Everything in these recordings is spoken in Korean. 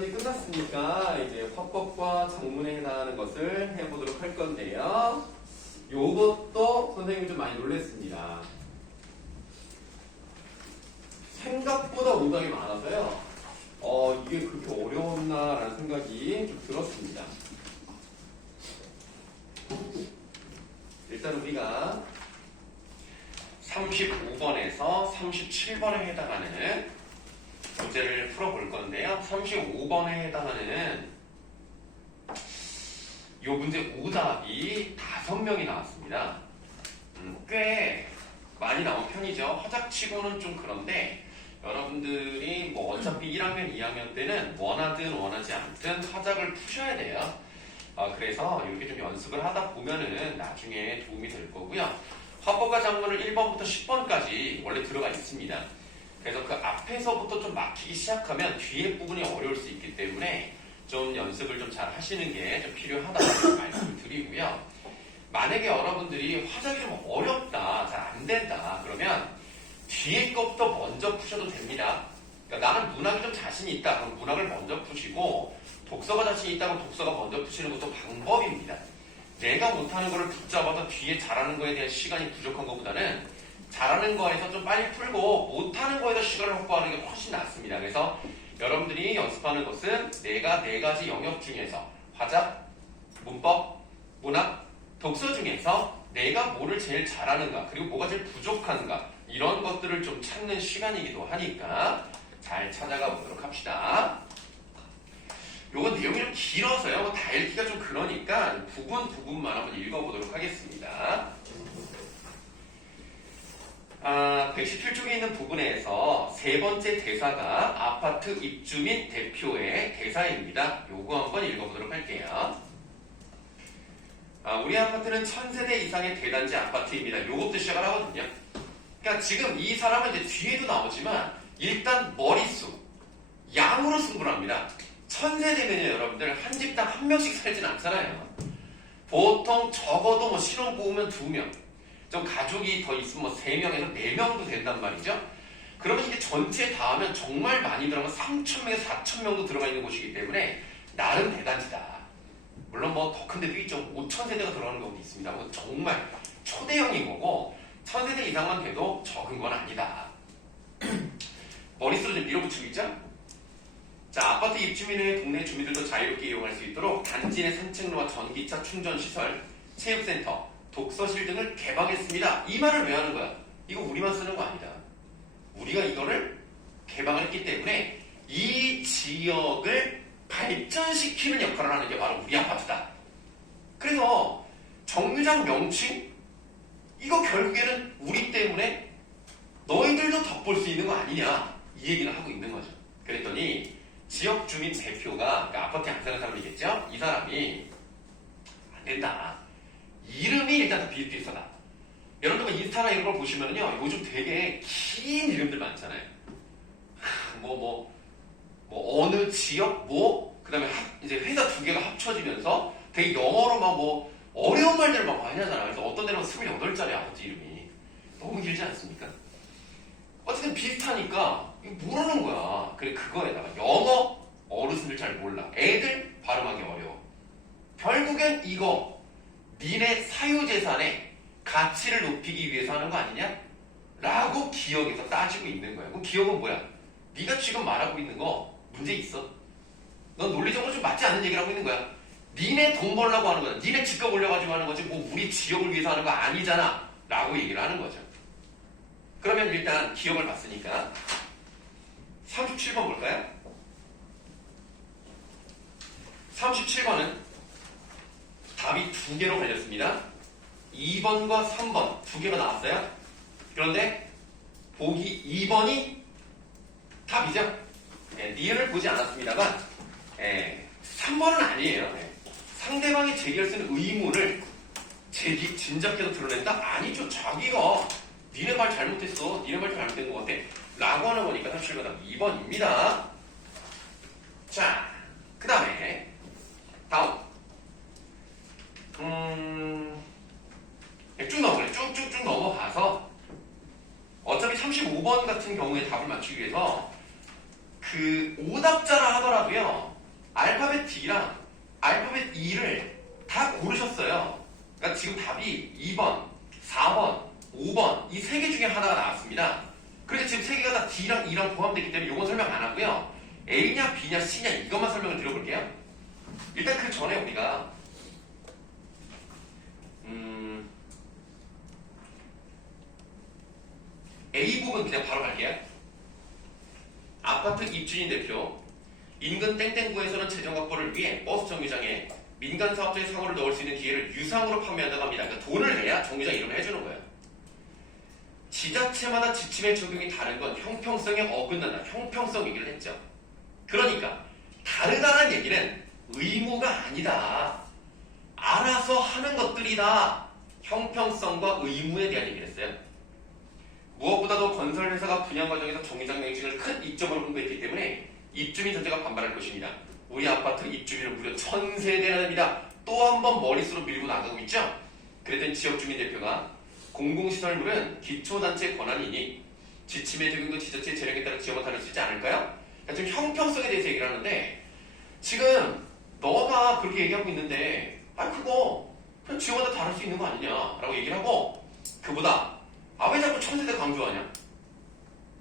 시간이 끝났으니까 이제 화법과 작문에 해당하는 것을 해보도록 할 건데요. 요것도 선생님이 좀 많이 놀랬습니다. 생각보다 오답이 많아서요. 이게 그렇게 어려웠나라는 생각이 좀 들었습니다. 일단 우리가 35번에서 37번에 해당하는 문제를 풀어볼 건데요. 35번에 해당하는 이 문제 오답이 5명이 나왔습니다. 꽤 많이 나온 편이죠. 화작치고는 좀 그런데 여러분들이 뭐 어차피 1학년, 2학년 때는 원하든 원하지 않든 화작을 푸셔야 돼요. 그래서 이렇게 좀 연습을 하다 보면은 나중에 도움이 될 거고요. 화법과 작문을 1번부터 10번까지 원래 들어가 있습니다. 그래서 그 앞에서부터 좀 막히기 시작하면 뒤에 부분이 어려울 수 있기 때문에 좀 연습을 좀 잘 하시는 게 좀 필요하다고 말씀을 드리고요. 만약에 여러분들이 화작이 좀 어렵다, 잘 안 된다, 그러면 뒤에 것부터 먼저 푸셔도 됩니다. 그러니까 나는 문학이 좀 자신이 있다, 그럼 문학을 먼저 푸시고 독서가 자신이 있다, 그럼 독서가 먼저 푸시는 것도 방법입니다. 내가 못하는 거를 붙잡아서 뒤에 잘하는 거에 대한 시간이 부족한 것보다는 잘하는 거에서 좀 빨리 풀고 못하는 거에서 시간을 확보하는 게 훨씬 낫습니다. 그래서 여러분들이 연습하는 것은 내가 4가지 영역 중에서 화작, 문법, 문학, 독서 중에서 내가 뭐를 제일 잘하는가 그리고 뭐가 제일 부족한가 이런 것들을 좀 찾는 시간이기도 하니까 잘 찾아가 보도록 합시다. 요거 내용이 좀 길어서요. 다 읽기가 좀 그러니까 부분만 한번 읽어보도록 하겠습니다. 117쪽에 있는 부분에서 세 번째 대사가 아파트 입주민 대표의 대사입니다. 요거 한번 읽어보도록 할게요. 우리 아파트는 1000세대 이상의 대단지 아파트입니다. 요것도 시작을 하거든요. 그러니까 지금 이 사람은 이제 뒤에도 나오지만 일단 머릿수, 양으로 승부를 합니다. 1000세대면요, 여러분들 한 집당 한 명씩 살진 않잖아요. 보통 적어도 뭐 신혼 부부면 2명, 좀 가족이 더 있으면 뭐 3명에서 4명도 된단 말이죠. 그러면 이게 전체 다 하면 정말 많이 들어가면 3000명에서 4000명도 들어가 있는 곳이기 때문에 나름 대단지다. 물론 뭐 더 큰 데도 있죠. 5000세대가 들어가는 경우도 있습니다. 뭐 정말 초대형인 거고 1000세대 이상만 돼도 적은 건 아니다. 머릿수를 좀 밀어붙이고 있죠? 자, 아파트 입주민의 동네 주민들도 자유롭게 이용할 수 있도록 단지 내 산책로와 전기차 충전시설, 체육센터, 독서실 등을 개방했습니다. 이 말을 왜 하는 거야? 이거 우리만 쓰는 거 아니다. 우리가 이거를 개방을 했기 때문에 이 지역을 발전시키는 역할을 하는 게 바로 우리 아파트다. 그래서 정류장 명칭? 이거 결국에는 우리 때문에 너희들도 덧볼 수 있는 거 아니냐 이 얘기를 하고 있는 거죠. 그랬더니 지역 주민 대표가 그러니까 아파트에 안 사는 사람이겠죠? 이 사람이 안 된다. 이름이 일단 다 비슷비슷하다. 여러분들 인스타나 이런 걸 보시면요, 요즘 되게 긴 이름들 많잖아요. 어느 지역 그 다음에 이제 회사 2개가 합쳐지면서 되게 영어로 막 어려운 말들을 막 많이 하잖아요. 그래서 어떤 데는 28자리 아파트 이름이 너무 길지 않습니까? 어쨌든 비슷하니까 모르는 거야. 그래 그거에다가 영어 어르신들 잘 몰라. 애들 발음하기 어려워. 결국엔 이거 니네 사유재산의 가치를 높이기 위해서 하는 거 아니냐? 라고 기억에서 따지고 있는 거야. 그럼 기억은 뭐야? 네가 지금 말하고 있는 거 문제 있어. 넌 논리적으로 좀 맞지 않는 얘기를 하고 있는 거야. 니네 돈 벌려고 하는 거야. 니네 집값 올려가지고 하는 거지 뭐 우리 지역을 위해서 하는 거 아니잖아. 라고 얘기를 하는 거죠. 그러면 일단 기억을 봤으니까 37번 볼까요? 37번은 답이 2개로 걸렸습니다. 2번과 3번 2개가 나왔어요. 그런데 보기 2번이 답이죠. 니은을 보지 않았습니다만 3번은 아니에요. 상대방이 제기할 수 있는 의문을 진작해서 드러낸다? 아니죠. 자기가 니네 말 잘못했어. 니네 말 잘못된 것 같아. 라고 하는 거니까 37번 답 2번입니다. 자, 그 다음에 다음 쭉 넘어가요. 쭉쭉쭉 넘어가서 어차피 35번 같은 경우에 답을 맞추기 위해서 그 오답자라 하더라도요. 알파벳 D랑 알파벳 E를 다 고르셨어요. 그러니까 지금 답이 2번, 4번, 5번 이 세 개 중에 하나가 나왔습니다. 그래서 지금 세 개가 다 D랑 E랑 포함되기 때문에 이건 설명 안 하고요. A냐 B냐 C냐 이것만 설명을 드려볼게요. 일단 그 전에 우리가 A 부분 그냥 바로 갈게요. 아파트 입주인 대표 인근 땡땡구에서는 재정 확보를 위해 버스 정류장에 민간 사업자의 상호를 넣을 수 있는 기회를 유상으로 판매한다고 합니다. 그러니까 돈을 내야 정류장 이름을 해주는 거예요. 지자체마다 지침의 적용이 다른 건 형평성에 어긋난다. 형평성 얘기를 했죠. 그러니까 다르다는 얘기는 의무가 아니다. 알아서 하는 것들이다. 형평성과 의무에 대한 얘기를 했어요. 무엇보다도 건설회사가 분양 과정에서 정류장 명칭을 큰 이점으로 홍보했기 때문에 입주민 전체가 반발할 것입니다. 우리 아파트 입주민은 무려 1000세대나 됩니다. 또 한 번 머릿수로 밀고 나가고 있죠. 그랬더니 지역주민 대표가 공공시설물은 기초단체 권한이니 지침의 적용도 지자체의 재량에 따라 지역을 다룰 수 있지 않을까요? 그러니까 지금 형평성에 대해서 얘기를 하는데 지금 너가 그렇게 얘기하고 있는데 그거 그냥 지역마다 다룰 수 있는 거 아니냐라고 얘기를 하고 그보다 왜 자꾸 1000세대 강조하냐?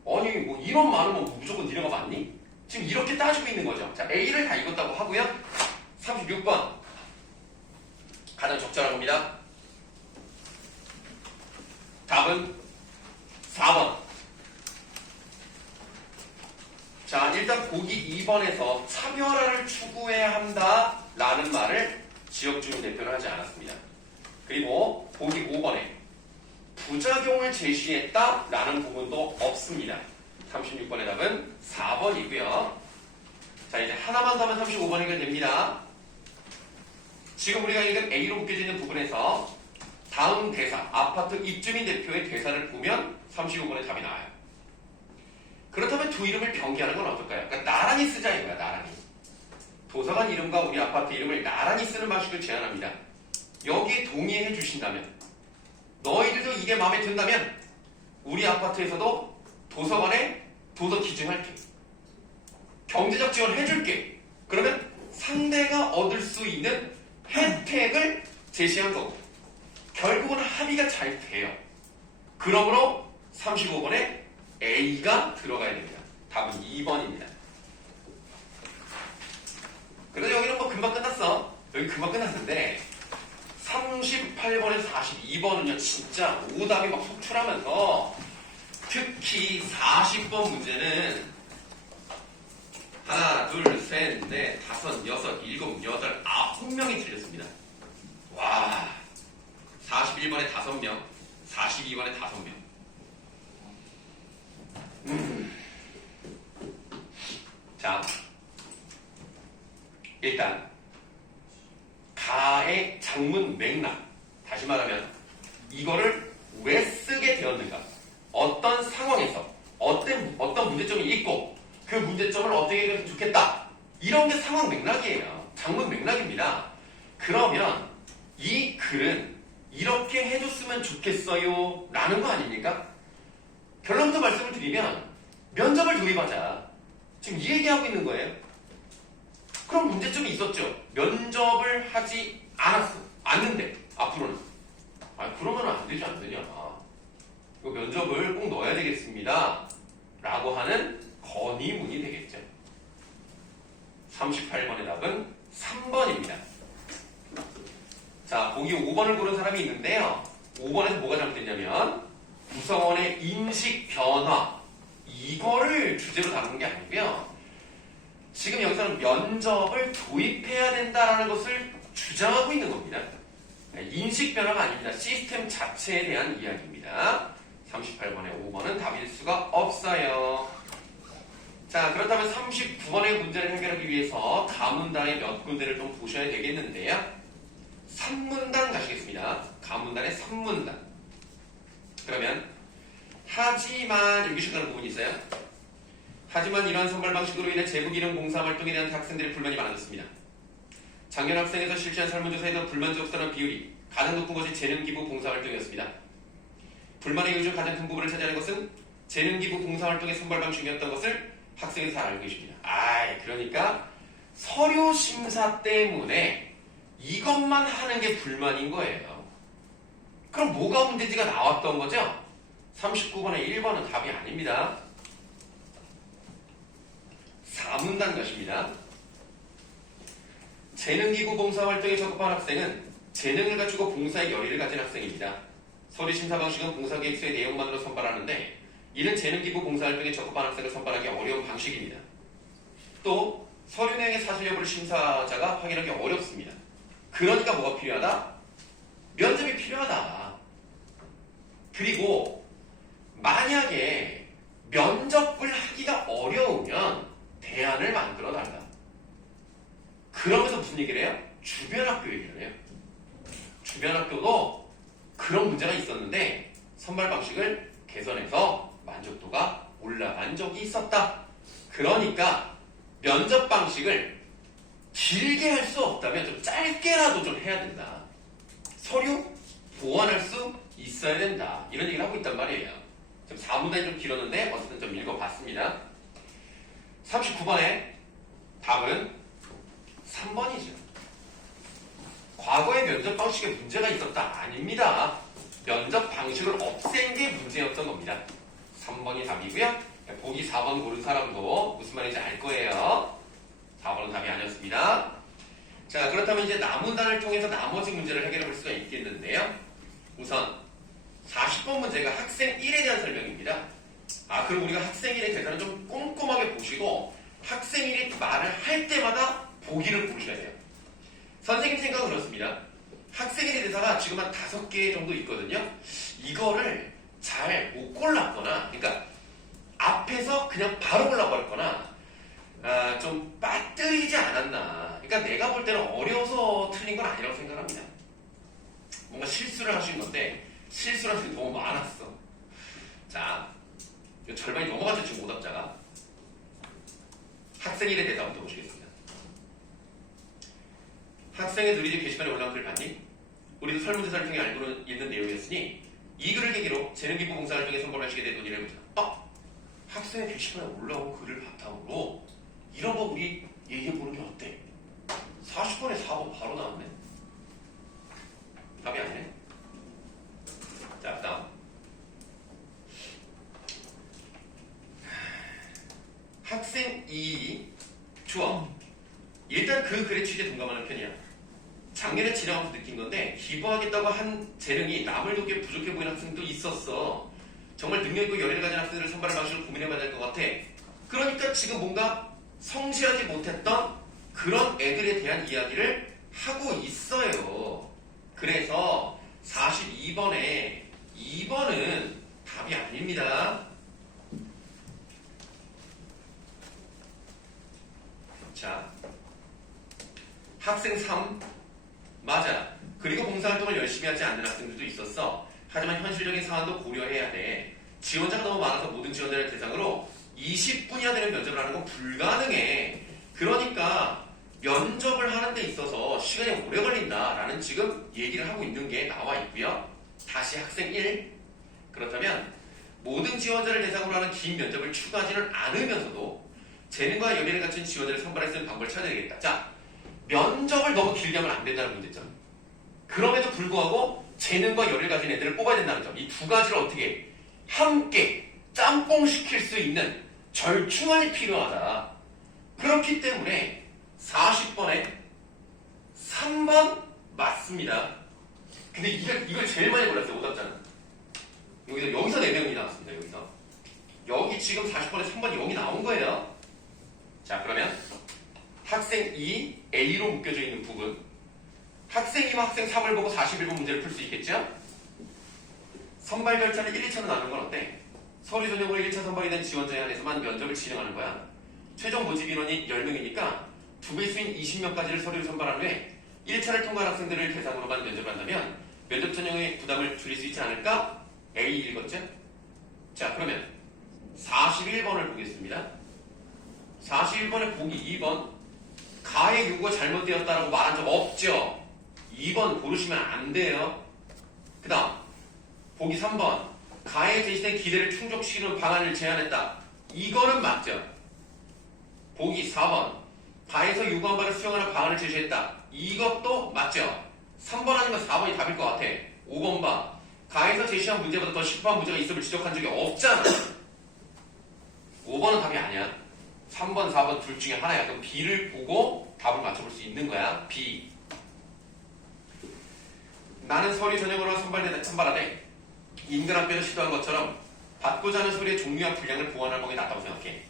아니 뭐 인원 많으면 무조건 니네가 맞니? 지금 이렇게 따지고 있는 거죠. 자, A를 다 읽었다고 하고요. 36번 가장 적절한 겁니다. 답은 4번. 자, 일단 보기 2번에서 차별화를 추구해야 한다 라는 말을 지역주민 대표는 하지 않았습니다. 그리고 보기 5번에 부작용을 제시했다 라는 부분도 없습니다. 36번의 답은 4번이고요. 자, 이제 하나만 더 하면 35번 해결됩니다. 지금 우리가 읽은 A로 묶여져 있는 부분에서 다음 대사, 아파트 입주민 대표의 대사를 보면 35번의 답이 나와요. 그렇다면 두 이름을 병기하는 건 어떨까요? 그러니까 나란히 쓰자 이거야, 나란히. 도서관 이름과 우리 아파트 이름을 나란히 쓰는 방식을 제안합니다. 여기에 동의해 주신다면, 너희들도 이게 마음에 든다면 우리 아파트에서도 도서관에 도서 기증할게. 경제적 지원 해줄게. 그러면 상대가 얻을 수 있는 혜택을 제시한 거고 결국은 합의가 잘 돼요. 그러므로 35번에 A가 들어가야 됩니다. 답은 2번입니다. 그래서 여기는 뭐 금방 끝났어. 여기 금방 끝났는데 38번에서 42번은요 진짜 오답이 막 속출하면서 특히 40번 문제는 하나, 둘, 셋, 넷, 다섯, 여섯, 일곱, 여덟, 9명이 틀렸습니다. 와, 41번에 5명, 42번에 5명. 자, 일단 가의 장문 맥락, 다시 말하면 이거를 왜 쓰게 되었는가, 어떤 상황에서 어떤 문제점이 있고 그 문제점을 어떻게 해결했으면 좋겠다, 이런 게 상황 맥락이에요. 장문 맥락입니다. 그러면 이 글은 이렇게 해줬으면 좋겠어요 라는 거 아닙니까? 결론부터 말씀을 드리면 면접을 도입하자, 지금 이 얘기하고 있는 거예요. 그럼 문제점이 있었죠. 면접을 하지 않는데 앞으로는 그러면 안 되지 않느냐, 이거 면접을 꼭 넣어야 되겠습니다 라고 하는 건의문이 되겠죠. 38번의 답은 3번입니다. 자, 보기 5번을 고른 사람이 있는데요. 5번에서 뭐가 잘못됐냐면 구성원의 인식 변화, 이거를 주제로 다루는 게 아니고요. 지금 여기서는 면접을 도입해야 된다는 것을 주장하고 있는 겁니다. 인식 변화가 아닙니다. 시스템 자체에 대한 이야기입니다. 38번에 5번은 답일 수가 없어요. 자, 그렇다면 39번의 문제를 해결하기 위해서 가문단의 몇 군데를 좀 보셔야 되겠는데요. 3문단 가시겠습니다. 가문단의 3문단. 그러면 하지만 읽으셨다는 부분이 있어요. 하지만 이러한 선발 방식으로 인해 제국이름 봉사활동에 대한 학생들의 불만이 많아졌습니다. 작년 학생에서 실시한 설문조사에서 불만족 사람 비율이 가장 높은 것이 재능기부 봉사활동이었습니다. 불만의 이유 중 가장 큰 부분을 차지하는 것은 재능기부 봉사활동의 선발 방식이었던 것을 학생이 잘 알고 계십니다. 그러니까 서류 심사 때문에 이것만 하는 게 불만인 거예요. 그럼 뭐가 문제지가 나왔던 거죠? 39번의 1번은 답이 아닙니다. 4문단 것입니다. 재능기구 봉사활동에 적합한 학생은 재능을 갖추고 봉사의 열의를 가진 학생입니다. 서류 심사 방식은 봉사계획서의 내용만으로 선발하는데 이는 재능기구 봉사활동에 적합한 학생을 선발하기 어려운 방식입니다. 또 서류 내용의 사실 여부를 심사자가 확인하기 어렵습니다. 그러니까 뭐가 필요하다? 면접이 필요하다. 그리고 만약에 면접을 하기가 어려우면 대안을 만들어 달라. 그러면서 무슨 얘기를 해요? 주변 학교 얘기를 해요. 주변 학교도 그런 문제가 있었는데 선발 방식을 개선해서 만족도가 올라간 적이 있었다. 그러니까 면접 방식을 길게 할 수 없다면 좀 짧게라도 좀 해야 된다. 서류 보완할 수 있어야 된다. 이런 얘기를 하고 있단 말이에요. 지금 4문단이 좀 길었는데 어쨌든 좀 읽어봤습니다. 39번의 답은 3번이죠. 과거의 면접 방식에 문제가 있었다. 아닙니다. 면접 방식을 없앤 게 문제였던 겁니다. 3번이 답이고요. 보기 4번 고른 사람도 무슨 말인지 알 거예요. 4번은 답이 아니었습니다. 자, 그렇다면 이제 나문단을 통해서 나머지 문제를 해결해 볼 수가 있겠는데요. 우선 40번 문제가 학생 1에 대한 설명입니다. 그럼 우리가 학생 1의 대사는 좀 꼼꼼하게 보시고 학생 1이 말을 할 때마다 보기를 고르셔야 돼요. 선생님 생각은 그렇습니다. 학생 1의 대사가 지금 한 5개 정도 있거든요. 이거를 잘 못 골랐거나, 그러니까 앞에서 그냥 바로 골라버렸거나 좀 빠뜨리지 않았나. 그러니까 내가 볼 때는 어려워서 틀린 건 아니라고 생각합니다. 뭔가 실수를 하신 건데 실수라는 게 너무 많았어. 자, 절반이 넘어갔죠 지금 오답자가. 학생 1의 대사부터 보시겠습니다. 학생의 누리집 게시판에 올라온 글 봤니? 우리도 설문조사를 통해 알고 있는 내용이었으니 이 글을 계기로 재능기부 봉사활동에 선발하시게 된 논의를 해보자. 학생의 게시판에 올라온 글을 바탕으로 이런 거 우리 얘기해보는 게 어때? 40번에 4번 바로 나왔네. 답이 아니네. 자, 다음. 학생 2 주어. 일단 그 글의 취지에 동감하는 편이야. 작년에 지나가면서 느낀 건데 기부하겠다고 한 재능이 남을 돕기에 부족해 보이는 학생도 있었어. 정말 능력 있고 열의를 가진 학생들을 선발할 방식을 고민해봐야 될 것 같아. 그러니까 지금 뭔가 성실하지 못했던 그런 애들에 대한 이야기를 하고 있어요. 그래서 42번에 2번은 답이 아닙니다. 자, 학생 3 맞아. 그리고 봉사활동을 열심히 하지 않는 학생들도 있었어. 하지만 현실적인 상황도 고려해야 돼. 지원자가 너무 많아서 모든 지원자를 대상으로 20분이나 되는 면접을 하는 건 불가능해. 그러니까 면접을 하는 데 있어서 시간이 오래 걸린다라는 지금 얘기를 하고 있는 게 나와 있고요. 다시 학생 1. 그렇다면 모든 지원자를 대상으로 하는 긴 면접을 추구하지는 않으면서도 재능과 열의를 갖춘 지원자를 선발할 수 있는 방법을 찾아야 되겠다. 자, 면접을 너무 길게 하면 안 된다는 문제점. 그럼에도 불구하고 재능과 열의를 가진 애들을 뽑아야 된다는 점. 이 두 가지를 어떻게 함께 짬뽕시킬 수 있는 절충안이 필요하다. 그렇기 때문에 40번에 3번 맞습니다. 근데 이걸 제일 많이 골랐어요. 오답자는. 여기서 4명이 나왔습니다. 여기 지금 40번에 3번이 여기 나온 거예요. 자, 그러면 학생 2 A로 묶여져 있는 부분, 학생 2와 학생 3을 보고 41번 문제를 풀 수 있겠죠? 선발 절차는 1, 2차로 나누는 건 어때? 서류 전형으로 1차 선발이 된 지원자에 한해서만 면접을 진행하는 거야. 최종 모집 인원이 10명이니까 2배수인 20명까지를 서류를 선발한 후에 1차를 통과한 학생들을 대상으로만 면접을 한다면 면접 전형의 부담을 줄일 수 있지 않을까? A 읽었죠? 자, 그러면 41번을 보겠습니다. 41번에 보기 2번. 가의 요구가 잘못되었다라고 말한 적 없죠? 2번 고르시면 안 돼요. 그 다음 보기 3번. 가에 제시된 기대를 충족시키는 방안을 제안했다. 이거는 맞죠? 보기 4번. 가에서 요구한 바를 수용하는 방안을 제시했다. 이것도 맞죠? 3번 아니면 4번이 답일 것 같아. 5번 봐. 가에서 제시한 문제보다 더 쉽한 문제가 있음을 지적한 적이 없잖아. 5번은 답이 아니야. 3번, 4번 둘 중에 하나야. 그럼 B를 보고 답을 맞춰볼 수 있는 거야. B. 나는 서류 전형으로 선발하되 인근학교에서 시도한 것처럼 받고자 하는 서류의 종류와 분량을 보완할 방법이 낫다고 생각해.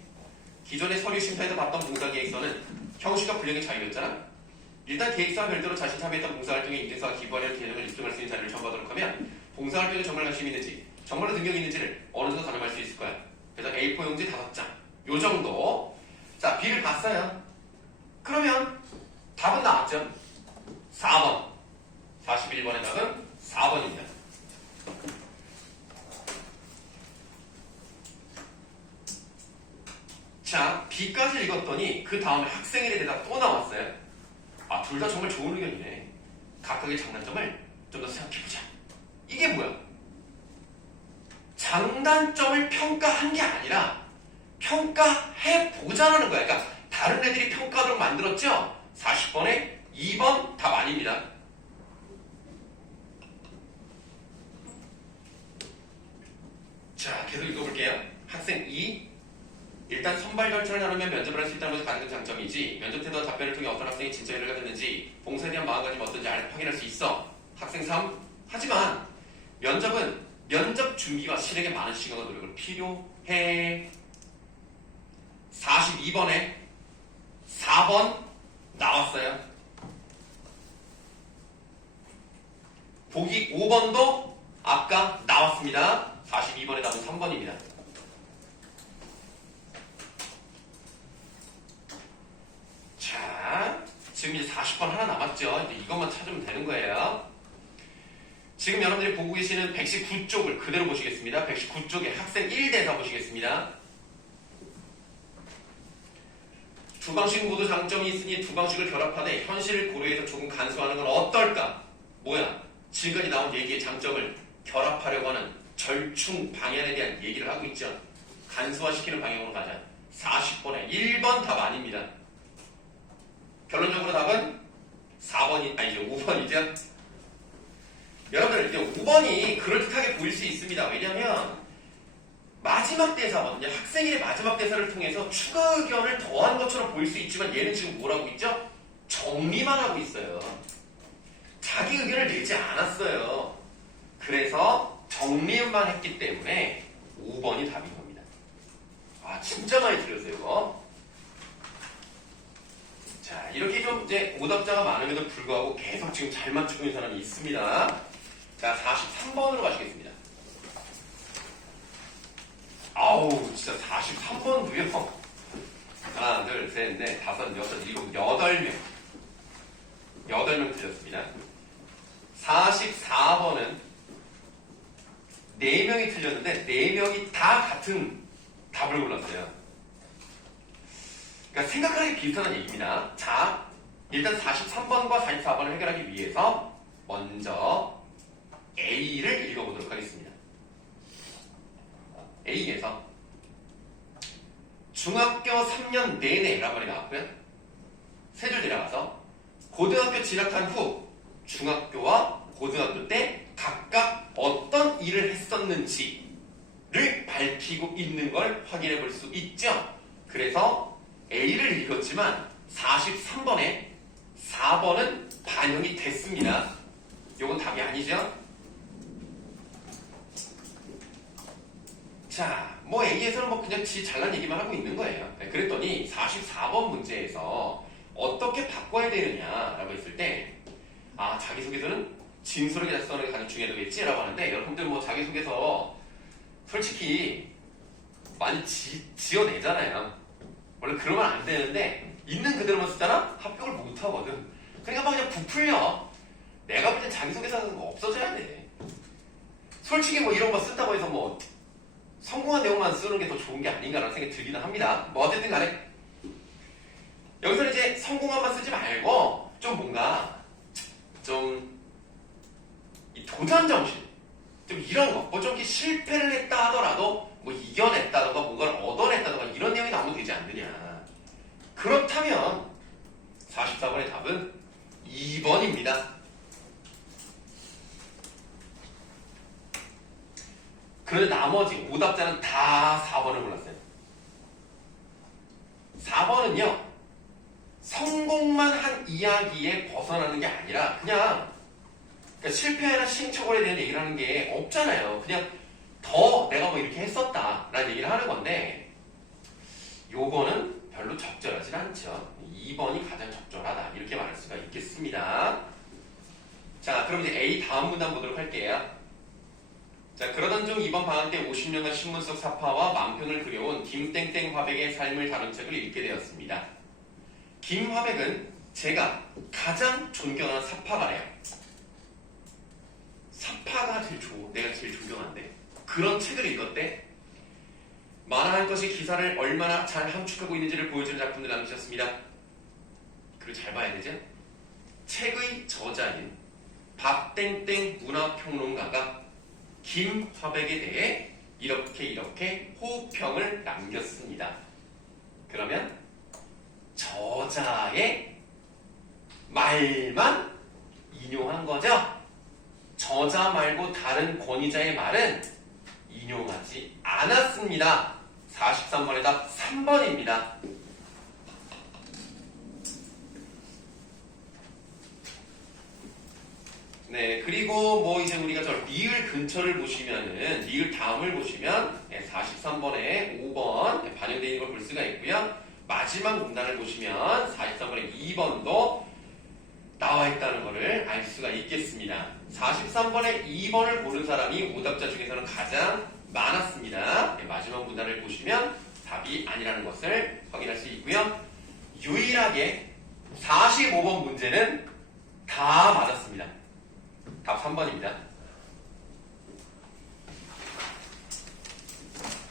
기존의 서류 심사에서 봤던 봉사계획서는 형식과 분량이 자유였잖아. 일단 계획서와 별도로 자신 참여했던 봉사활동의 인증서와 기부하려는 계획을 입증할 수 있는 자료를 첨부하도록 하면 봉사활동에 정말 관심이 있는지 정말로 능력이 있는지를 어느 정도 가늠할 수 있을 거야. 그래서 A4 용지 5장 요 정도. 자, B를 봤어요. 그러면 답은 나왔죠. 4번. 41번의 답은 4번입니다. 자, B까지 읽었더니 그 다음에 학생의 대답 또 나왔어요. 아, 둘 다 정말 좋은 의견이네. 각각의 장단점을 좀 더 생각해보자. 이게 뭐야? 장단점을 평가한 게 아니라 평가해보자라는 거야. 그러니까 다른 애들이 평가하도록 만들었죠? 40번에 2번 답 아닙니다. 자, 계속 읽어볼게요. 학생 2. 일단 선발 절차를 나누면 면접을 할 수 있다는 것이 가장 큰 장점이지, 면접 태도와 답변을 통해 어떤 학생이 진짜 연락이 됐는지 봉사에 대한 마음가짐이 어떤지 확인할 수 있어. 학생 3. 하지만 면접은 면접 준비와 실행에 많은 시간과 노력을 필요해. 42번에 4번 나왔어요. 보기 5번도 아까 나왔습니다. 42번의 답은 3번입니다. 자, 지금 이제 40번 하나 남았죠. 이제 이것만 찾으면 되는 거예요. 지금 여러분들이 보고 계시는 119쪽을 그대로 보시겠습니다. 119쪽에 학생 1대사 보시겠습니다. 두 방식 모두 장점이 있으니 두 방식을 결합하되 현실을 고려해서 조금 간소화하는 건 어떨까? 뭐야? 지금까지 나온 얘기의 장점을 결합하려고 하는 절충 방향에 대한 얘기를 하고 있죠. 간소화시키는 방향으로 가자. 40번에 1번 답 아닙니다. 결론적으로 답은 4번이 아니죠. 5번이죠. 여러분들 이제 5번이 그럴듯하게 보일 수 있습니다. 왜냐하면 마지막 대사거든요. 학생의 마지막 대사를 통해서 추가 의견을 더한 것처럼 보일 수 있지만 얘는 지금 뭐라고 있죠? 정리만 하고 있어요. 자기 의견을 내지 않았어요. 그래서 정리만 했기 때문에 5번이 답인 겁니다. 아, 진짜 많이 틀렸어요, 이거. 자, 이렇게 좀 이제 오답자가 많음에도 불구하고 계속 지금 잘 맞추고 있는 사람이 있습니다. 자, 43번으로 가시겠습니다. 아우, 진짜 43번도요. 하나, 둘, 셋, 넷, 다섯, 여섯, 일곱, 8명. 8명 틀렸습니다. 44번은 4명이 틀렸는데 4명이 다 같은 답을 골랐어요. 그러니까 생각하기 비슷한 얘기입니다. 자, 일단 43번과 44번을 해결하기 위해서 먼저 A를 읽어보도록 하겠습니다. A에서 중학교 3년 내내 라고 말이 나왔고요. 세 줄 내려가서 고등학교 진학한 후 중학교와 고등학교 때 각각 어떤 일을 했었는지를 밝히고 있는 걸 확인해 볼 수 있죠. 그래서 A를 읽었지만 43번에 4번은 반영이 됐습니다. 요건 답이 아니죠. 자, 뭐 A에서는 뭐 그냥 지 잘난 얘기만 하고 있는 거예요. 네, 그랬더니 44번 문제에서 어떻게 바꿔야 되느냐라고 했을 때, 아, 자기소개서는 진솔하게 작성하는 게 가장 중요하겠지라고 하는데, 여러분들 뭐 자기소개서 솔직히 많이 지어내잖아요. 원래 그러면 안 되는데 있는 그대로만 쓰잖아? 합격을 못 하거든. 그러니까 막 그냥 부풀려. 내가 볼 땐 자기소개서는 없어져야 돼. 솔직히 뭐 이런 거 쓴다고 해서 뭐 성공한 내용만 쓰는 게 더 좋은 게 아닌가라는 생각이 들기는 합니다. 뭐 어쨌든 간에 여기서는 이제 성공한만 쓰지 말고 좀 뭔가 좀 이 도전 정신, 좀 이런 거, 뭐 좀 이렇게 실패를 했다 하더라도 뭐 이겨냈다던가 뭔가를 얻어냈다던가 이런 내용이 나오면 되지 않느냐. 그렇다면 44번의 답은 2번입니다. 그런데 나머지 오답자는 다 4번을 골랐어요. 4번은요, 성공만 한 이야기에 벗어나는 게 아니라 그냥 그러니까 실패나 시행착오에 대한 얘기를 하는 게 없잖아요. 그냥 더 내가 뭐 이렇게 했었다라는 얘기를 하는 건데 요거는 별로 적절하진 않죠. 2번이 가장 적절하다 이렇게 말할 수가 있겠습니다. 자, 그럼 이제 A 다음 문단 보도록 할게요. 자, 그러던 중 이번 방학 때 50년간 신문 속 사파와 만편을 그려온 김땡땡 화백의 삶을 다룬 책을 읽게 되었습니다. 김화백은 제가 가장 존경하는 사파가래요. 사파가 제일 좋아. 내가 제일 존경하는데 그런 책을 읽었대. 만화할 것이 기사를 얼마나 잘 함축하고 있는지를 보여주는 작품을 남기셨습니다. 그리고 잘 봐야 되죠? 책의 저자인 박땡땡 문화평론가가 김화백에 대해 이렇게 호평을 남겼습니다. 그러면 저자의 말만 인용한 거죠? 저자 말고 다른 권위자의 말은 인용하지 않았습니다. 43번의 답 3번입니다. 네, 그리고 뭐 이제 우리가 저 리을 근처를 보시면은 리을 다음을 보시면 43번에 5번 반영되어 있는 걸 볼 수가 있고요. 마지막 문단을 보시면 43번에 2번도 나와 있다는 것을 알 수가 있겠습니다. 43번에 2번을 고른 사람이 오답자 중에서는 가장 많았습니다. 마지막 문단을 보시면 답이 아니라는 것을 확인할 수 있고요. 유일하게 45번 문제는 다 맞았습니다. 답 3번입니다.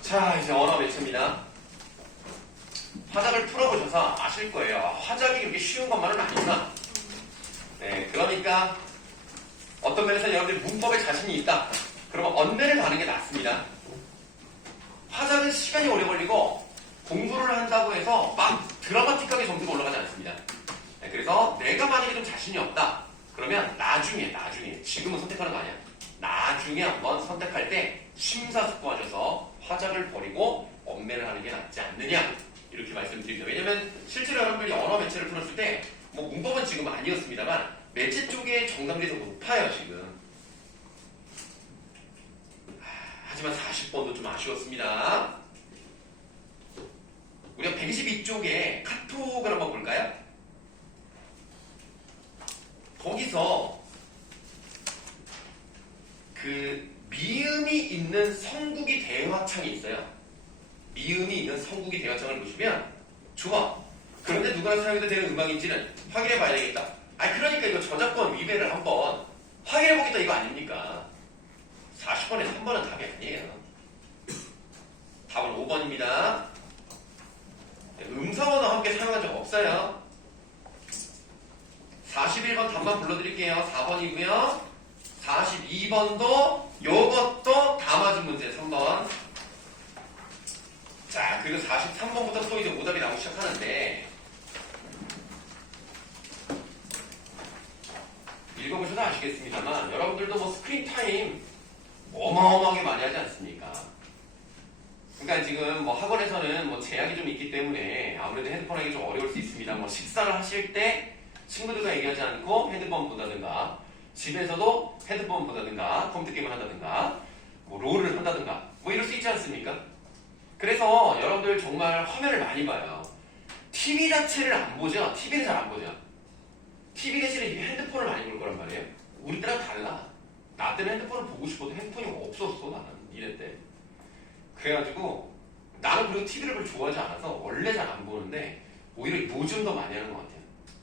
자, 이제 언어 매체입니다. 화작을 풀어보셔서 아실 거예요. 화작이 그렇게 쉬운 것만은 아니구나. 네, 그러니까 어떤 면에서 여러분들이 문법에 자신이 있다. 그러면 언매를 가는 게 낫습니다. 화작은 시간이 오래 걸리고 공부를 한다고 해서 막 드라마틱하게 점수가 올라가지 않습니다. 네, 그래서 내가 만약에 좀 자신이 없다. 그러면 나중에 지금은 선택하는 거 아니야. 나중에 한번 선택할 때 심사숙고하셔서 화작을 버리고 언매를 하는 게 낫지 않느냐 이렇게 말씀드립니다. 왜냐면 실제로 여러분들이 언어 매체를 풀었을 때 뭐 문법은 지금 아니었습니다만 매체 쪽에 정답률이 더 높아요 지금. 하지만 40번도 좀 아쉬웠습니다. 우리가 122쪽에 카톡을 한번 볼까요? 거기서 그 미음이 있는 성국이 대화창이 있어요. 미음이 있는 성국이 대화창을 보시면 좋아. 그런데 누구나 사용해도 되는 음악인지는 확인해 봐야 되겠다. 그러니까 이거 저작권 위배를 한번 확인해 보겠다 이거 아닙니까? 40번에 3번은 답이 아니에요. 답은 5번입니다. 음성어도 함께 사용한 적 없어요. 41번 답만 불러드릴게요. 4번이고요. 42번도 요것도 다 맞은 문제 3번. 자, 그리고 43번부터 또 이제 오답이 나오기 시작하는데 읽어보셔도 아시겠습니다만 여러분들도 뭐 스크린 타임 어마어마하게 많이 하지 않습니까? 그러니까 지금 뭐 학원에서는 뭐 제약이 좀 있기 때문에 아무래도 핸드폰 하기 좀 어려울 수 있습니다. 뭐 식사를 하실 때 친구들과 얘기하지 않고 핸드폰 본다든가 집에서도 핸드폰 본다든가 컴퓨터 게임을 한다든가 뭐 롤을 한다든가 뭐 이럴 수 있지 않습니까? 그래서 여러분들 정말 화면을 많이 봐요. TV 자체를 안 보죠? TV는 잘 안 보죠? TV 대신에 핸드폰을 많이 볼 거란 말이에요. 우리 때랑 달라. 나 때는 핸드폰을 보고 싶어도 핸드폰이 없었어 나는 이래 때. 그래가지고 나는 그리고 TV를 별로 좋아하지 않아서 원래 잘 안 보는데 오히려 요즘 더 많이 하는 것 같아요.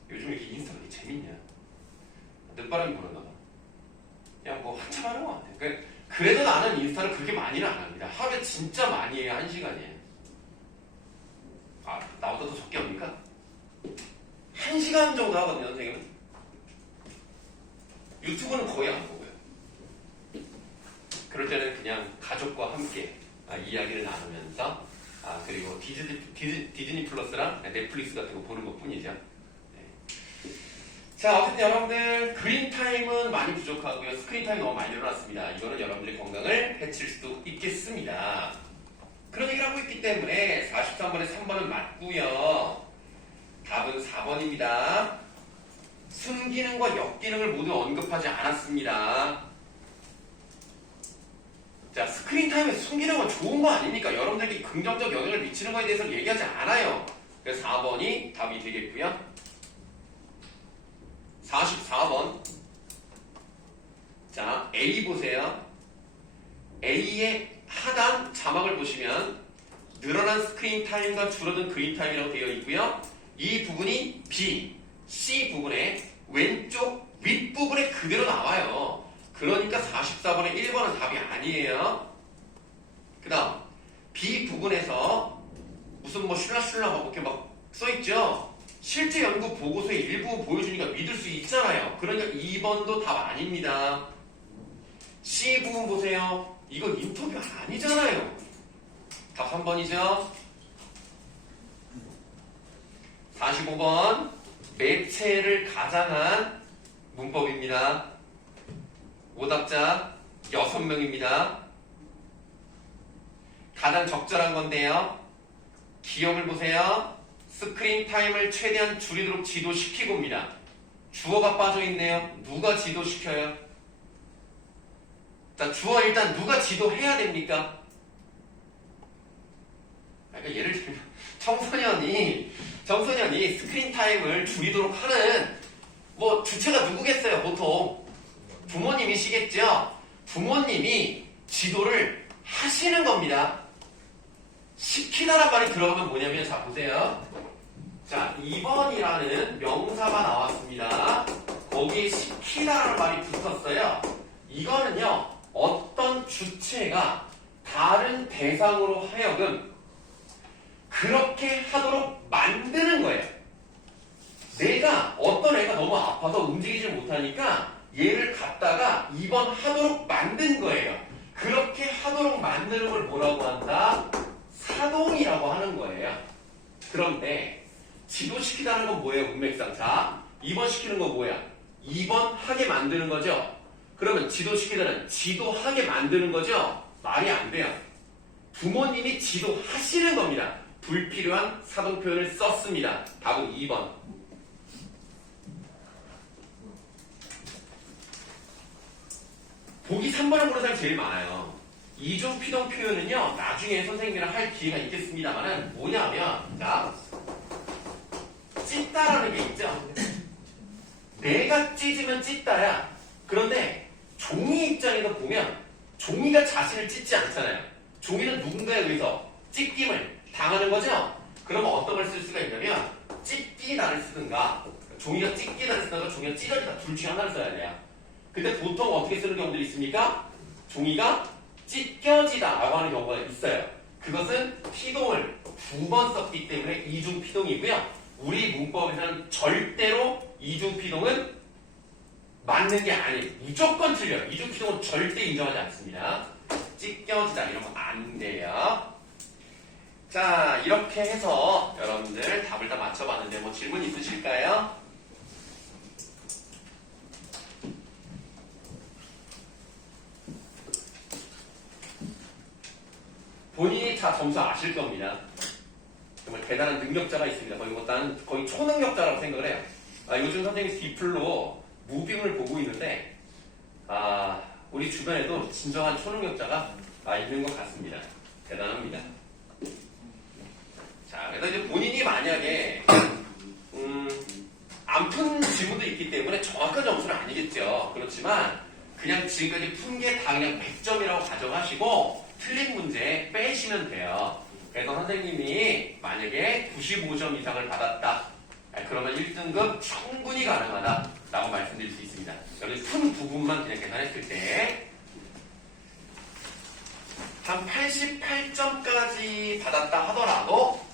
요즘 이렇게 인스타가 이렇게 재밌냐? 늦바람이 부는가 봐. 그냥 뭐 한참 하는 것 같아요. 그래도 나는 인스타를 그렇게 많이는 안 합니다. 하루에 진짜 많이 해요. 1시간이에요. 나보다 더 적게 합니까? 1시간 정도 하거든요, 선생님은. 유튜브는 거의 안 보고요. 그럴 때는 그냥 가족과 함께 이야기를 나누면서 그리고 디즈니 플러스랑 넷플릭스 같은 거 보는 것 뿐이죠. 네. 자, 어쨌든 여러분들 그린 타임은 많이 부족하고요. 스크린 타임이 너무 많이 늘어났습니다. 이거는 여러분들의 건강을 해칠 수도 있겠습니다. 그런 얘기를 하고 있기 때문에 43번에 3번은 맞고요. 답은 4번입니다. 순기능과 역기능을 모두 언급하지 않았습니다. 자, 스크린 타임의 순기능은 좋은 거 아닙니까? 여러분들에게 긍정적 영향을 미치는 거에 대해서 얘기하지 않아요. 그래서 4번이 답이 되겠고요. 44번. 자, A 보세요. A의 하단 자막을 보시면 늘어난 스크린 타임과 줄어든 그린 타임이라고 되어 있고요. 이 부분이 B, C 부분의 왼쪽 윗부분에 그대로 나와요. 그러니까 44번의 1번은 답이 아니에요. 그 다음 B 부분에서 무슨 뭐 슐라슐라 막 이렇게 막 써있죠. 실제 연구 보고서의 일부 보여주니까 믿을 수 있잖아요. 그러니까 2번도 답 아닙니다. C 부분 보세요. 이거 인터뷰 아니잖아요. 답 3번이죠. 45번 매체를 가장한 문법입니다. 오답자 6명입니다. 가장 적절한 건데요. 기억을 보세요. 스크린 타임을 최대한 줄이도록 지도시키고입니다. 주어가 빠져있네요. 누가 지도시켜요? 자, 주어 일단 누가 지도해야 됩니까? 그러니까 예를 들면 청소년이 스크린 타임을 줄이도록 하는 뭐 주체가 누구겠어요? 보통 부모님이시겠죠? 부모님이 지도를 하시는 겁니다. 시키다란 말이 들어가면 뭐냐면, 자 보세요. 자, 2번이라는 명사가 나왔습니다. 거기에 시키다라는 말이 붙었어요. 이거는요, 어떤 주체가 다른 대상으로 하여금 그렇게 하도록 만드는 거예요. 내가 어떤 애가 너무 아파서 움직이질 못하니까 얘를 갖다가 2번 하도록 만든 거예요. 그렇게 하도록 만드는 걸 뭐라고 한다? 사동이라고 하는 거예요. 그런데 지도시키다는 건 뭐예요? 문맥상. 자, 2번 시키는 건 뭐야? 2번 하게 만드는 거죠? 그러면 지도시키다는 지도하게 만드는 거죠? 말이 안 돼요. 부모님이 지도하시는 겁니다. 불필요한 사동 표현을 썼습니다. 답은 2번. 보기 3번을 보는 사람이 제일 많아요. 이중 피동 표현은요, 나중에 선생님이랑 할 기회가 있겠습니다만은 뭐냐면, 자, 찢다라는 게 있죠. 내가 찢으면 찢다야. 그런데 종이 입장에서 보면 종이가 자신을 찢지 않잖아요. 종이는 누군가에 의해서 찢김을 당하는 거죠. 그러면 어떤 걸 쓸 수가 있냐면 찢기다를 쓰든가, 종이가 찢기다를 쓰든가 종이가 찢어지다, 둘 중에 하나를 써야 돼요. 근데 보통 어떻게 쓰는 경우들이 있습니까? 종이가 찢겨지다라고 하는 경우가 있어요. 그것은 피동을 2번 썼기 때문에 이중 피동이고요. 우리 문법에서는 절대로 이중 피동은 맞는 게 아니에요. 무조건 틀려요. 이중 피동은 절대 인정하지 않습니다. 찢겨지다 이런 거 안 돼요. 자, 이렇게 해서 여러분들 답을 다 맞춰봤는데 뭐 질문 있으실까요? 본인이 다 점수 아실 겁니다. 정말 대단한 능력자가 있습니다. 거의 초능력자라고 생각을 해요. 요즘 선생님이 디플로 무빙을 보고 있는데, 우리 주변에도 진정한 초능력자가 있는 것 같습니다. 대단합니다. 자, 그래서 이제 본인이 만약에 안 푼 질문도 있기 때문에 정확한 점수는 아니겠죠. 그렇지만 그냥 지금까지 푼 게 다 그냥 100점이라고 가정하시고 틀린 문제 빼시면 돼요. 그래서 선생님이 만약에 95점 이상을 받았다, 그러면 1등급 충분히 가능하다 라고 말씀드릴 수 있습니다. 여기 푼 부분만 그냥 계산했을 때 한 88점까지 받았다 하더라도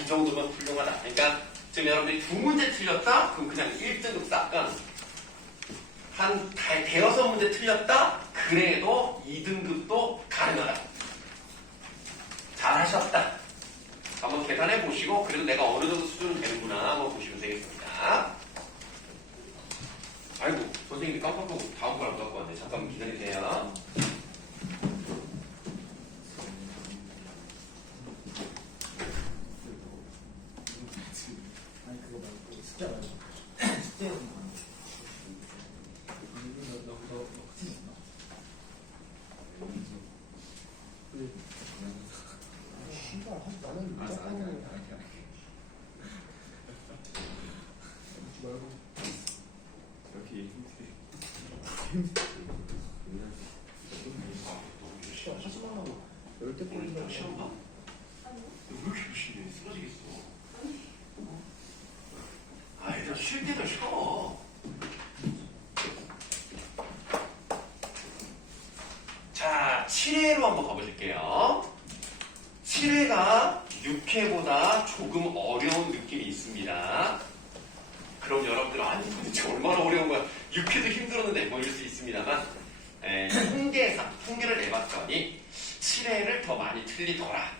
이 정도면 훌륭하다. 그러니까 지금 여러분들이 2문제 틀렸다? 그럼 그냥 1등급 싹 가는. 한 대여섯 문제 틀렸다? 그래도 2등급도 가능하다. 잘하셨다. 한번 계산해 보시고 그래도 내가 어느 정도 수준은 되는구나 한번 보시면 되겠습니다. 신발 나는 무조건 말고 이렇게 시험 하지 말라고 열대 꼴린다고 시험 봐? 왜 이렇게 열심히 해? 쓰러지겠어. 아, 일단 쉴 때도 쉬어. 자, 7회로 한번 가보실게요. 7회가 6회보다 조금 어려운 느낌이 있습니다. 그럼 여러분들, 아니, 도대체 얼마나 어려운 거야? 6회도 힘들었는데, 뭐 이럴 수 있습니다만, 통계를 내봤더니, 7회를 더 많이 틀리더라.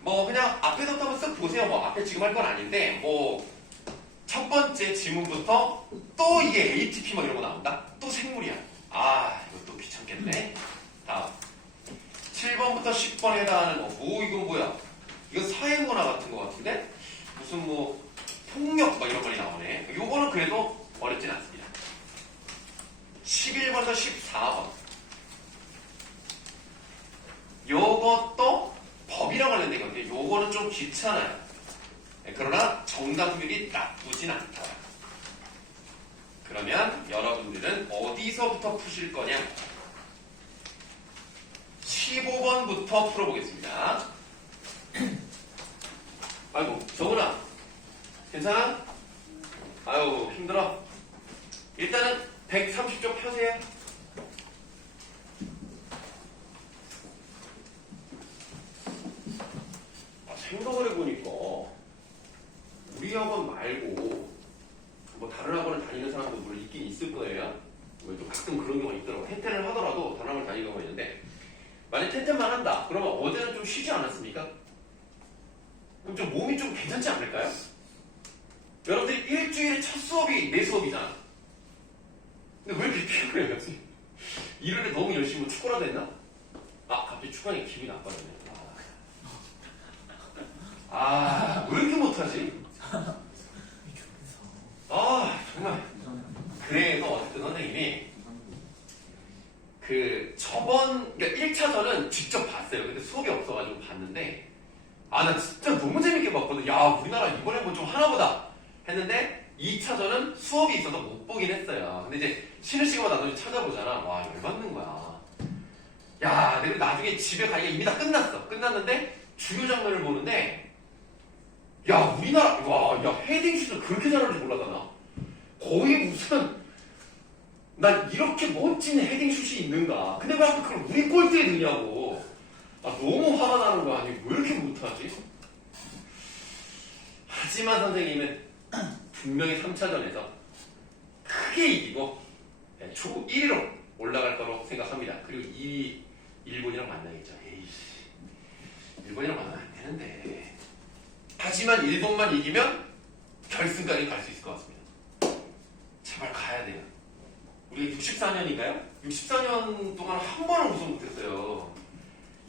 뭐, 그냥 앞에서부터 한번 쓱 보세요. 뭐, 앞에 지금 할 건 아닌데, 뭐, 첫 번째 지문부터 또 이게 ATP 뭐 이런 거 나온다? 또 생물이야. 아, 이것도 귀찮겠네. 다음. 7번부터 10번에 해당하는 거. 오, 이건 뭐야? 이거 사회문화 같은 거 같은데? 무슨 뭐, 폭력 막 이런 말이 나오네. 요거는 그래도 어렵진 않습니다. 11번에서 14번. 요것도 법이랑 관련된 건데, 요거는 좀 귀찮아요. 그러나 정답률이 나쁘진 않다. 그러면 여러분들은 어디서부터 푸실 거냐? 15번부터 풀어보겠습니다. 아이고, 정은아. 괜찮아? 아유, 힘들어. 일단은 130쪽 펴세요. 생각을 해보니까 우리 학원 말고 뭐 다른 학원을 다니는 사람도 물론 있긴 있을 거예요. 또 가끔 그런 경우가 있더라고. 텐텐을 하더라도 다른 학원을 다니는 경우가 있는데 만약 텐텐만 한다. 그러면 어제는 좀 쉬지 않았습니까? 그럼 좀 몸이 좀 괜찮지 않을까요? 여러분들이 일주일에 첫 수업이 내 수업이잖아. 근데 왜 이렇게 피곤해 가지? 일요일에 너무 열심히 뭐 축구라도 했나? 아, 갑자기 축구하니까 기분이 나빠졌네. 왜 이렇게 못하지? 정말. 그래서 어쨌든 선생님이 그러니까 1차전은 직접 봤어요. 근데 수업이 없어가지고 봤는데, 나 진짜 너무 재밌게 봤거든. 야, 우리나라 이번에 뭐 좀 하나보다 했는데, 2차전은 수업이 있어서 못 보긴 했어요. 근데 이제 쉬는 시간마다 나도 찾아보잖아. 와, 열받는 거야. 야, 근데 나중에 집에 가기가 이미 다 끝났어. 끝났는데, 주요 장면을 보는데, 야, 우리나라, 야, 헤딩슛을 그렇게 잘하는지 몰랐다, 나. 거의 무슨, 난 이렇게 멋진 헤딩슛이 있는가. 근데 왜 아까 그걸 우리 골대에 넣냐고. 너무 화가 나는 거 아니고, 왜 이렇게 못하지? 하지만 선생님은 분명히 3차전에서 크게 이기고, 초 1위로 올라갈 거라고 생각합니다. 그리고 2위, 일본이랑 만나겠죠. 에이씨. 일본이랑 만나면 안 되는데. 하지만 일본만 이기면 결승까지 갈 수 있을 것 같습니다. 제발 가야 돼요. 우리가 64년인가요? 64년 동안 한 번은 우승 못했어요.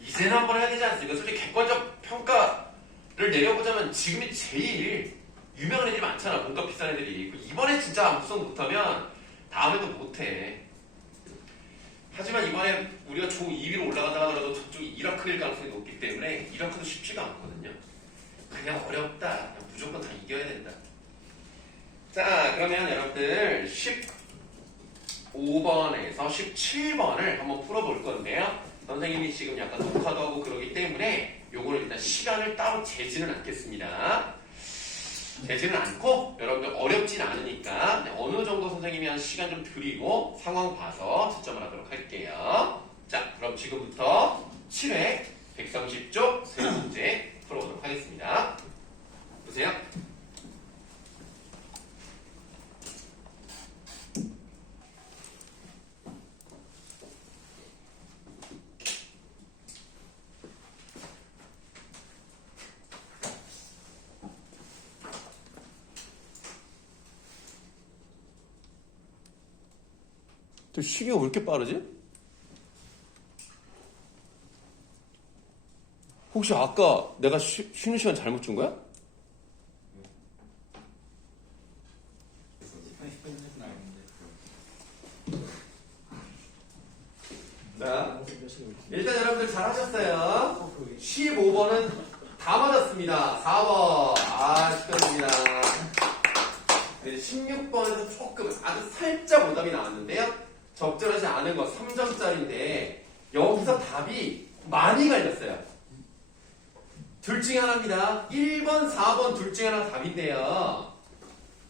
이제는 한 번 해야 되지 않습니까? 솔직히 객관적 평가를 내려보자면 지금이 제일 유명한 애들이 많잖아. 몸값 비싼 애들이. 이번에 진짜 우승 못하면 다음에도 못해. 하지만 이번에 우리가 조 2위로 올라간다 하더라도 저쪽이 이라크일 가능성이 높기 때문에 이라크도 쉽지가 않거든요. 그냥 어렵다. 그냥 무조건 다 이겨야 된다. 자, 그러면 여러분들 15번에서 17번을 한번 풀어볼 건데요. 선생님이 지금 약간 녹화도 하고 그러기 때문에 요거는 일단 시간을 따로 재지는 않겠습니다. 재지는 않고 여러분들 어렵진 않으니까 어느 정도 선생님이 한 시간 좀 드리고 상황 봐서 채점을 하도록 할게요. 자, 그럼 지금부터 7회 130쪽 세 문제 풀어보도록 하겠습니다. 보세요. 시계가 왜 이렇게 빠르지? 혹시 아까 내가 쉬는 시간 잘못 준 거야? 자, 일단 여러분들 잘 하셨어요. 15번은 다 맞았습니다. 4번. 아, 축하드립니다. 네, 16번에서 조금 아주 살짝 오답이 나왔는데요. 적절하지 않은 거 3점짜리인데 여기서 답이 많이 갈렸어요. 둘 중에 하나입니다. 1번, 4번 둘 중에 하나 답인데요.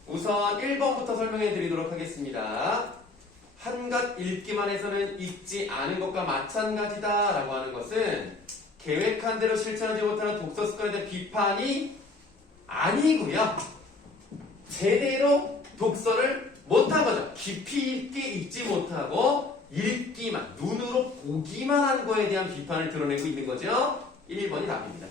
우선 1번부터 설명해 드리도록 하겠습니다. 한갓 읽기만 해서는 읽지 않은 것과 마찬가지다 라고 하는 것은 계획한 대로 실천하지 못하는 독서 습관에 대한 비판이 아니고요. 제대로 독서를 못한 거죠. 깊이 있게 읽지 못하고 읽기만, 눈으로 보기만 한 거에 대한 비판을 드러내고 있는 거죠. 1번이 답입니다.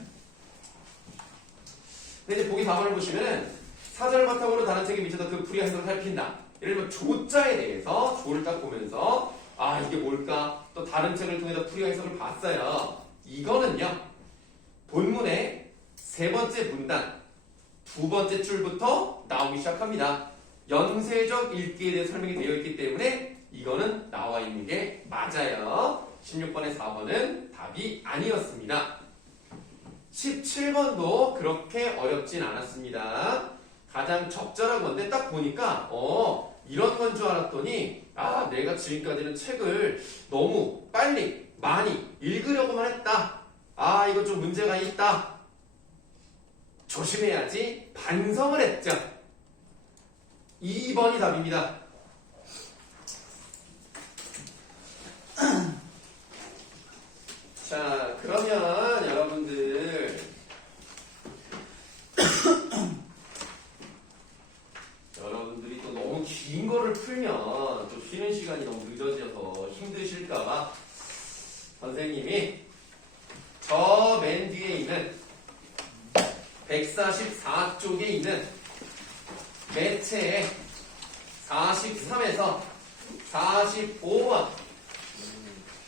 근데 이제 보기 4번을 보시면은 사전을 바탕으로 다른 책에 미쳐서 그 풀이 해석을 살핀다. 예를 들면 조자에 대해서 조를 딱 보면서 아 이게 뭘까? 또 다른 책을 통해서 풀이 해석을 봤어요. 이거는요. 본문의 세 번째 문단, 두 번째 줄부터 나오기 시작합니다. 연쇄적 읽기에 대해 설명이 되어 있기 때문에 이거는 나와 있는 게 맞아요. 16번에 4번은 답이 아니었습니다. 17번도 그렇게 어렵진 않았습니다. 가장 적절한 건데 딱 보니까 이런 건 줄 알았더니 아 내가 지금까지는 책을 너무 빨리 많이 읽으려고만 했다. 아 이거 좀 문제가 있다. 조심해야지 반성을 했죠. 2번이 답입니다. 자 그러면 여러분들 여러분들이 또 너무 긴 거를 풀면 좀 쉬는 시간이 너무 늦어져서 힘드실까봐 선생님이 저 맨 뒤에 있는 144쪽에 있는 매체의 43에서 45번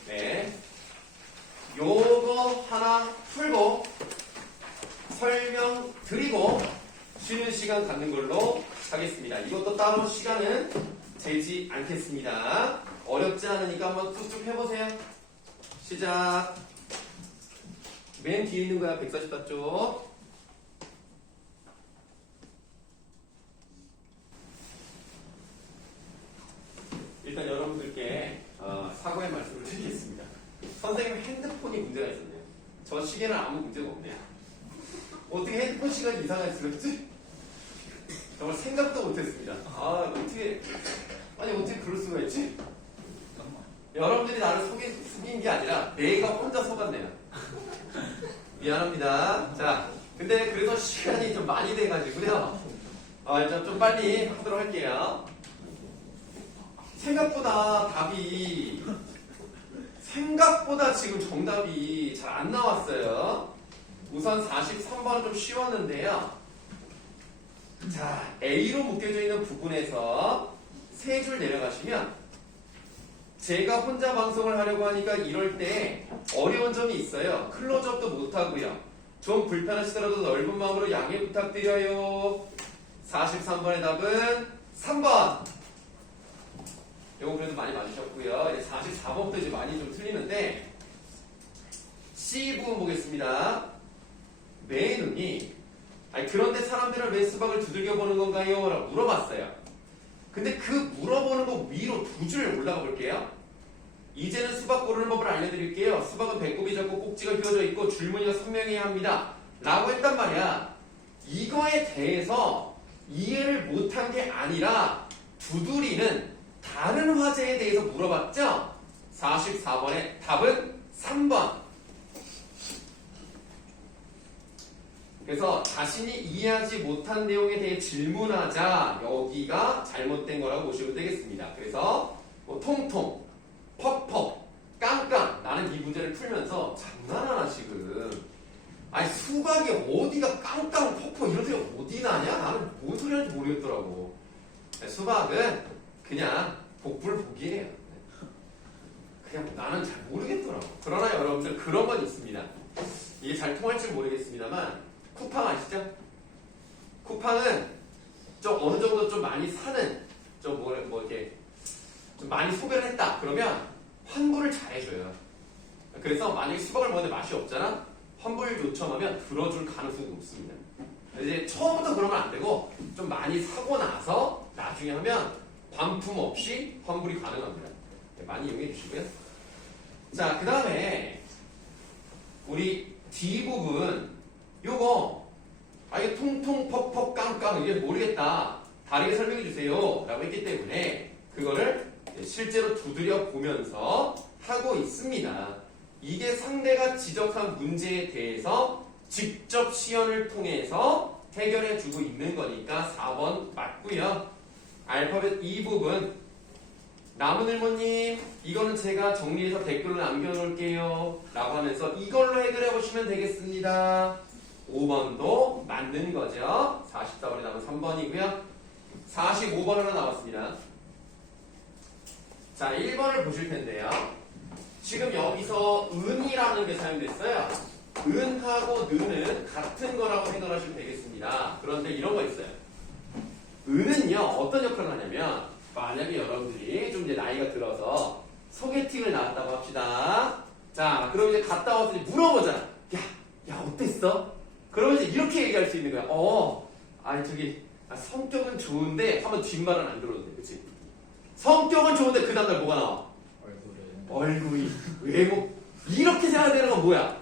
네 요거 하나 풀고 설명드리고 쉬는 시간 갖는 걸로 하겠습니다. 이것도 따로 시간은 재지 않겠습니다. 어렵지 않으니까 한번 쭉쭉 해보세요. 시작. 맨 뒤에 있는 거야 144쪽. 일단 여러분들께 사과의 말씀을 드리겠습니다. 선생님 핸드폰이 문제가 있었네요. 저 시계는 아무 문제가 없네요. 어떻게 핸드폰 시간이 이상하게 들었지? 정말 생각도 못했습니다. 어떻게 그럴 수가 있지? 여러분들이 나를 속인 게 아니라 내가 혼자 속았네요. 미안합니다. 자, 근데 그래도 시간이 좀 많이 돼가지고요. 일단 좀 빨리 하도록 할게요. 생각보다 지금 정답이 잘 안 나왔어요. 우선 43번은 좀 쉬웠는데요. 자, A로 묶여져 있는 부분에서 세 줄 내려가시면 제가 혼자 방송을 하려고 하니까 이럴 때 어려운 점이 있어요. 클로즈업도 못하고요. 좀 불편하시더라도 넓은 마음으로 양해 부탁드려요. 43번의 답은 3번. 요거 그래도 많이 맞으셨고요. 이제 44번부터 이제 많이 좀 틀리는데 C 부분 보겠습니다. 매눈이 그런데 사람들은 왜 수박을 두들겨 보는 건가요? 라고 물어봤어요. 근데 그 물어보는 거 위로 두 줄 올라가 볼게요. 이제는 수박 고르는 법을 알려드릴게요. 수박은 배꼽이 작고 꼭지가 휘어져 있고 줄무늬가 선명해야 합니다. 라고 했단 말이야. 이거에 대해서 이해를 못한 게 아니라 두드리는 다른 화제에 대해서 물어봤죠? 44번의 답은 3번. 그래서 자신이 이해하지 못한 내용에 대해 질문하자 여기가 잘못된 거라고 보시면 되겠습니다. 그래서 뭐 통통, 퍽퍽, 깡깡 나는 이 문제를 풀면서 장난하나 지금 수박이 어디가 깡깡 퍽퍽 이런 데가 어디 나냐? 나는 뭔 소리 하는지 모르겠더라고. 수박은 그냥 복불복이에요. 그냥 나는 잘 모르겠더라고. 그러나 여러분들 그런 건 있습니다. 이게 잘 통할지 모르겠습니다만 쿠팡 아시죠? 쿠팡은 좀 어느 정도 좀 많이 사는 좀 이렇게 좀 많이 소비를 했다. 그러면 환불을 잘해줘요. 그래서 만약에 수박을 먹는데 맛이 없잖아? 환불 요청하면 들어줄 가능성이 높습니다. 이제 처음부터 그러면 안 되고 좀 많이 사고 나서 나중에 하면 반품 없이 환불이 가능합니다. 네, 많이 이용해 주시고요. 자, 그 다음에 우리 D부분 요거 이게 통통 퍽퍽 깡깡 이게 모르겠다. 다르게 설명해 주세요 라고 했기 때문에 그거를 실제로 두드려 보면서 하고 있습니다. 이게 상대가 지적한 문제에 대해서 직접 시연을 통해서 해결해 주고 있는 거니까 4번 맞고요. 알파벳 E 부분 나무늘보님 이거는 제가 정리해서 댓글로 남겨놓을게요 라고 하면서 이걸로 해결해 보시면 되겠습니다. 5번도 맞는 거죠. 44번이 남은 3번이고요. 45번 하나 남았습니다. 자, 1번을 보실 텐데요. 지금 여기서 은이라는 게 사용됐어요. 은하고 느는 같은 거라고 생각하시면 되겠습니다. 그런데 이런 거 있어요. 은은요, 어떤 역할을 하냐면, 만약에 여러분들이 좀 이제 나이가 들어서 소개팅을 나왔다고 합시다. 자, 그럼 이제 갔다 와서 이제 물어보잖아. 야, 어땠어? 그러면 이제 이렇게 얘기할 수 있는 거야. 성격은 좋은데 하면 뒷말은 안 들어도 돼. 그치? 성격은 좋은데 그 다음날 뭐가 나와? 얼굴이, 외모. 이렇게 생각되는 건 뭐야?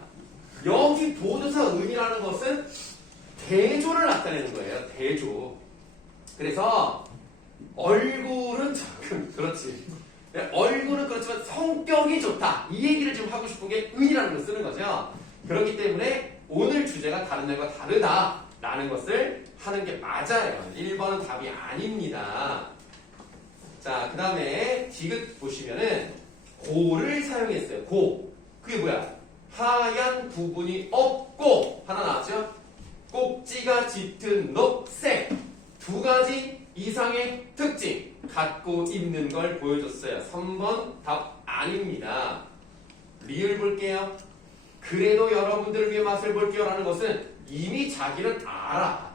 여기 보조사 은이라는 것은 대조를 나타내는 거예요. 대조. 그래서 얼굴은 조금 그렇지. 얼굴은 그렇지만 성격이 좋다. 이 얘기를 지금 하고 싶은 게 은이라는 걸 쓰는 거죠. 그렇기 때문에 오늘 주제가 다른 날과 다르다라는 것을 하는 게 맞아요. 1번은 답이 아닙니다. 자, 그 다음에 디귿 보시면은 고를 사용했어요. 고. 그게 뭐야? 하얀 부분이 없고 하나 나왔죠? 꼭지가 짙은 녹색. 두 가지 이상의 특징 갖고 있는 걸 보여줬어요. 3번 답 아닙니다. 리을 볼게요. 그래도 여러분들을 위해 맛을 볼게요 라는 것은 이미 자기는 알아.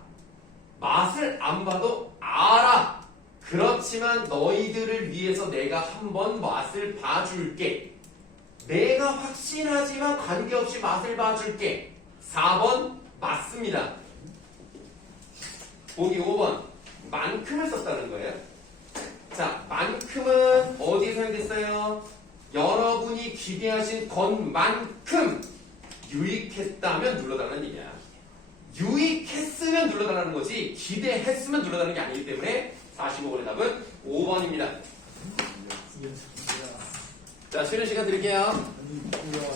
맛을 안 봐도 알아. 그렇지만 너희들을 위해서 내가 한번 맛을 봐줄게. 내가 확신하지만 관계없이 맛을 봐줄게. 4번 맞습니다. 보기 5번 만큼을 썼다는 거예요. 자, 만큼은 어디에 사용됐어요? 여러분이 기대하신 것만큼 유익했다면 눌러달라는 얘기야. 유익했으면 눌러달라는 거지 기대했으면 눌러달라는 게 아니기 때문에 45번의 답은 5번입니다. 자, 쉬는 시간 드릴게요. 아니, 뭐야.